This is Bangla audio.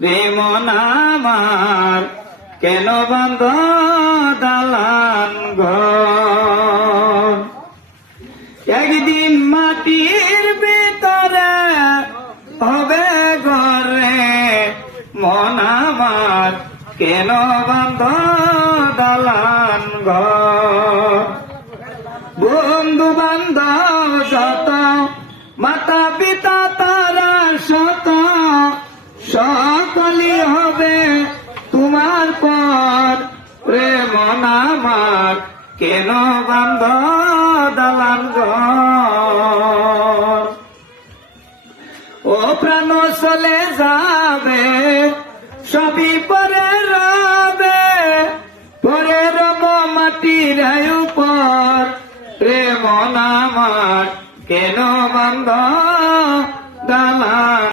রে মন আমার কেন বান্ধ দালান ঘর একদিন মাটির ভিতরে হবে ঘরে মন আমার কেন বান্ধ দালান ঘর বন্ধু বান্ধব শত মাতা পিতা তারা শত সকলই হবে তোমার পর রে মন আমার কেন বান্ধ দালান ঘর ও প্রাণ চলে যাবে সবই পরে রবে পরে রব মাটির উপর রে মন আমার কেন বান্ধ দালান